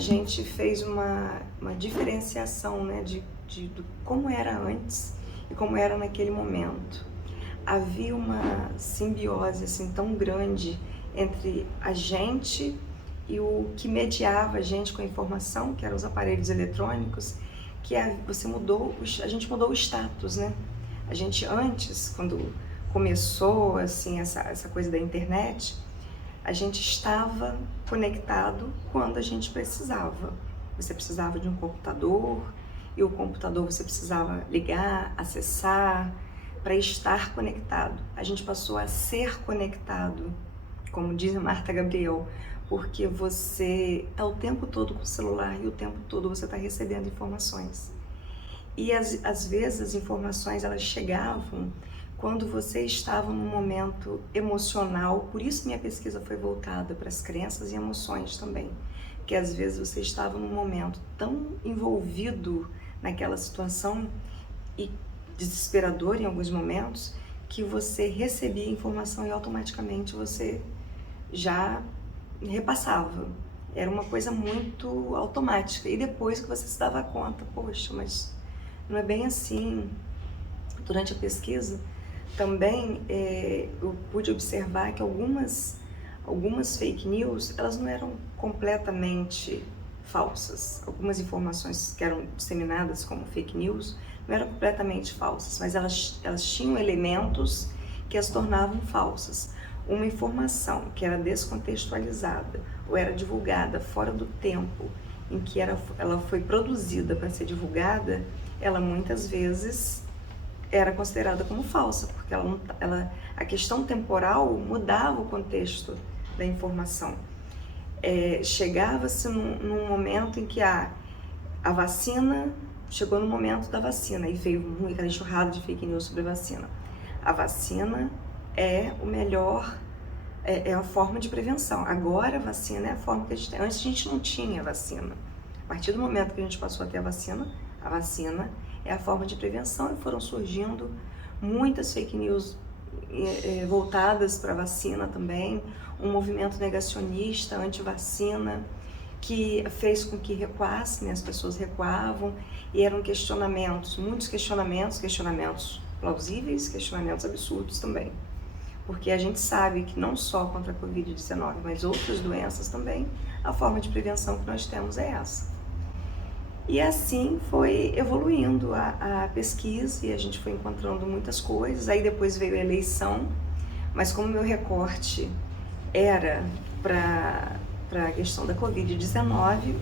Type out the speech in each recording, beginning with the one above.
gente fez uma diferenciação, né, do como era antes e como era naquele momento. Havia uma simbiose assim tão grande entre a gente e o que mediava a gente com a informação, que eram os aparelhos eletrônicos, que a gente mudou o status, né? A gente antes, quando começou assim essa coisa da internet, a gente estava conectado quando a gente precisava. Você precisava de um computador, e o computador você precisava ligar, acessar, para estar conectado. A gente passou a ser conectado, como diz a Marta Gabriel, porque você está o tempo todo com o celular e o tempo todo você está recebendo informações. E às vezes as informações elas chegavam quando você estava num momento emocional, por isso minha pesquisa foi voltada para as crenças e emoções também, que às vezes você estava num momento tão envolvido naquela situação e desesperador em alguns momentos, que você recebia informação e automaticamente você já repassava. Era uma coisa muito automática. E depois que você se dava conta, poxa, mas não é bem assim. Durante a pesquisa, também eu pude observar que algumas fake news, elas não eram completamente falsas. Algumas informações que eram disseminadas como fake news não eram completamente falsas, mas elas tinham elementos que as tornavam falsas. Uma informação que era descontextualizada ou era divulgada fora do tempo em que ela foi produzida para ser divulgada, ela muitas vezes era considerada como falsa, porque a questão temporal mudava o contexto da informação. Chegava-se num momento em que a vacina, chegou no momento da vacina e veio aquela enxurrada de fake news sobre a vacina. A vacina é o melhor, é a forma de prevenção. Agora a vacina é a forma que a gente tem. Antes a gente não tinha vacina. A partir do momento que a gente passou a ter a vacina é a forma de prevenção, e foram surgindo muitas fake news voltadas para a vacina também, um movimento negacionista, anti-vacina, que fez com que recuassem, né? As pessoas recuavam, e eram questionamentos, muitos questionamentos plausíveis, questionamentos absurdos também. Porque a gente sabe que não só contra a Covid-19, mas outras doenças também, a forma de prevenção que nós temos é essa. E assim foi evoluindo a pesquisa, e a gente foi encontrando muitas coisas. Aí depois veio a eleição, mas como meu recorte era para a questão da Covid-19,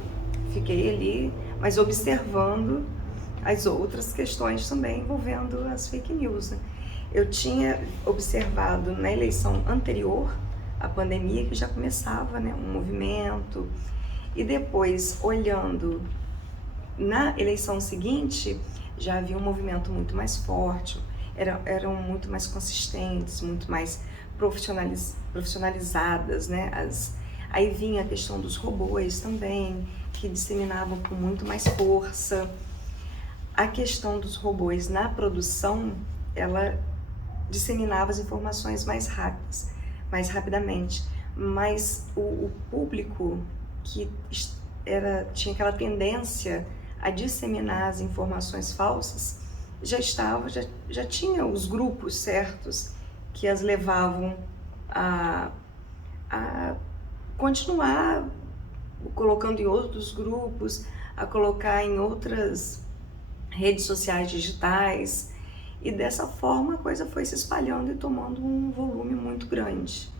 fiquei ali, mas observando as outras questões também envolvendo as fake news, né? Eu tinha observado na eleição anterior, a pandemia, que já começava, né, um movimento, e depois, olhando na eleição seguinte, já havia um movimento muito mais forte, eram muito mais consistentes, muito mais profissionalizadas, né? Aí vinha a questão dos robôs também, que disseminavam com muito mais força. A questão dos robôs na produção, ela disseminava as informações mais rápidas, mais rapidamente, mas o público que tinha aquela tendência a disseminar as informações falsas, já tinha os grupos certos que as levavam a continuar colocando em outros grupos, a colocar em outras redes sociais digitais, e dessa forma a coisa foi se espalhando e tomando um volume muito grande.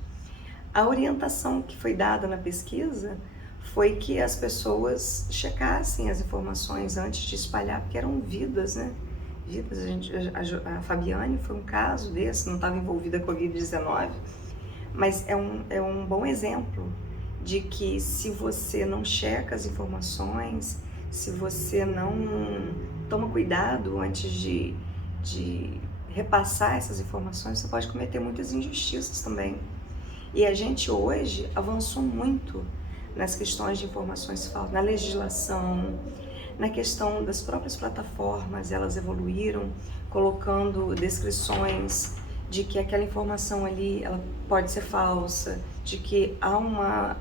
A orientação que foi dada na pesquisa foi que as pessoas checassem as informações antes de espalhar, porque eram vidas, né? Vidas. A Fabiane foi um caso desse, não estava envolvida com a Covid-19, mas é um bom exemplo de que se você não checa as informações, se você não toma cuidado antes de repassar essas informações, você pode cometer muitas injustiças também. E a gente hoje avançou muito nas questões de informações falsas, na legislação, na questão das próprias plataformas, elas evoluíram, colocando descrições de que aquela informação ali ela pode ser falsa, de que há uma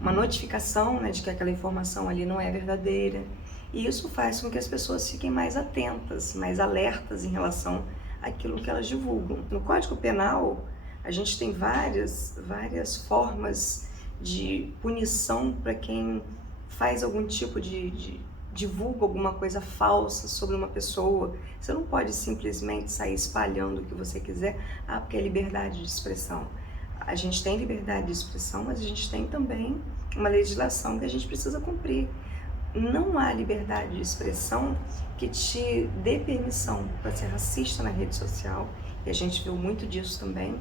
uma notificação, né, de que aquela informação ali não é verdadeira. E isso faz com que as pessoas fiquem mais atentas, mais alertas em relação àquilo que elas divulgam. No Código Penal, a gente tem várias formas de punição para quem faz algum tipo de divulga alguma coisa falsa sobre uma pessoa. Você não pode simplesmente sair espalhando o que você quiser, porque é liberdade de expressão. A gente tem liberdade de expressão, mas a gente tem também uma legislação que a gente precisa cumprir. Não há liberdade de expressão que te dê permissão para ser racista na rede social, e a gente viu muito disso também,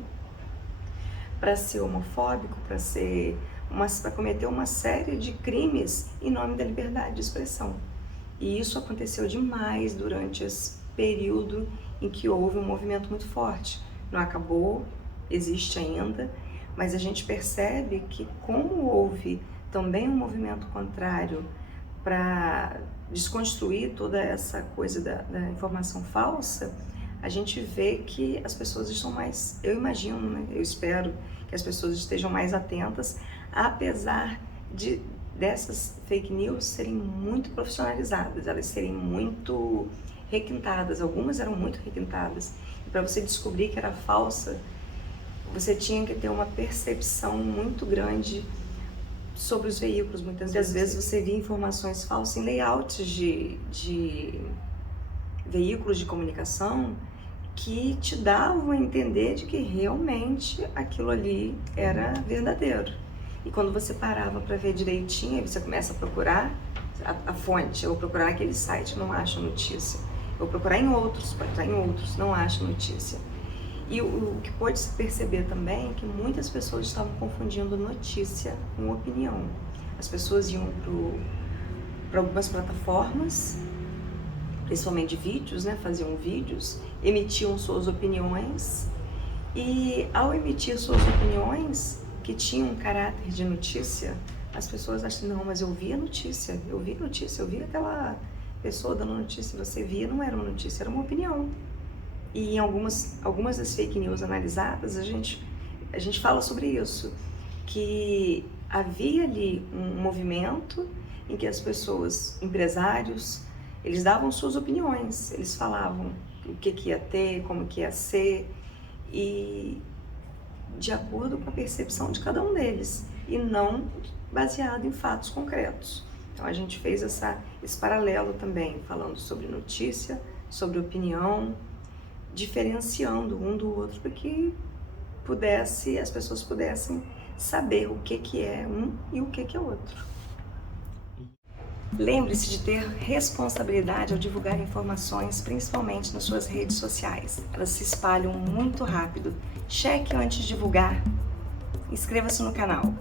para ser homofóbico, para cometer uma série de crimes em nome da liberdade de expressão. E isso aconteceu demais durante esse período em que houve um movimento muito forte. Não acabou, existe ainda, mas a gente percebe que como houve também um movimento contrário para desconstruir toda essa coisa da informação falsa, a gente vê que as pessoas estão mais, eu imagino, né, eu espero que as pessoas estejam mais atentas, apesar dessas fake news serem muito profissionalizadas, elas serem muito requintadas, algumas eram muito requintadas, e para você descobrir que era falsa, você tinha que ter uma percepção muito grande sobre os veículos. Muitas vezes você via informações falsas em layouts de veículos de comunicação que te davam a entender de que realmente aquilo ali era verdadeiro. E quando você parava para ver direitinho, aí você começa a procurar a fonte, eu vou procurar aquele site, não acho notícia. Eu vou procurar em outros, não acho notícia. E o que pode se perceber também é que muitas pessoas estavam confundindo notícia com opinião. As pessoas iam para algumas plataformas, principalmente vídeos, né? Faziam vídeos, emitiam suas opiniões, e ao emitir suas opiniões, que tinham um caráter de notícia, as pessoas acham, não, mas eu vi a notícia, eu vi aquela pessoa dando notícia, você via, não era uma notícia, era uma opinião. E em algumas das fake news analisadas, a gente fala sobre isso, que havia ali um movimento em que as pessoas, empresários, eles davam suas opiniões, eles falavam o que ia ter, como que ia ser, e de acordo com a percepção de cada um deles, e não baseado em fatos concretos. Então a gente fez esse paralelo também, falando sobre notícia, sobre opinião, diferenciando um do outro para que as pessoas pudessem saber o que é um e o que é outro. Lembre-se de ter responsabilidade ao divulgar informações, principalmente nas suas redes sociais. Elas se espalham muito rápido. Cheque antes de divulgar. Inscreva-se no canal.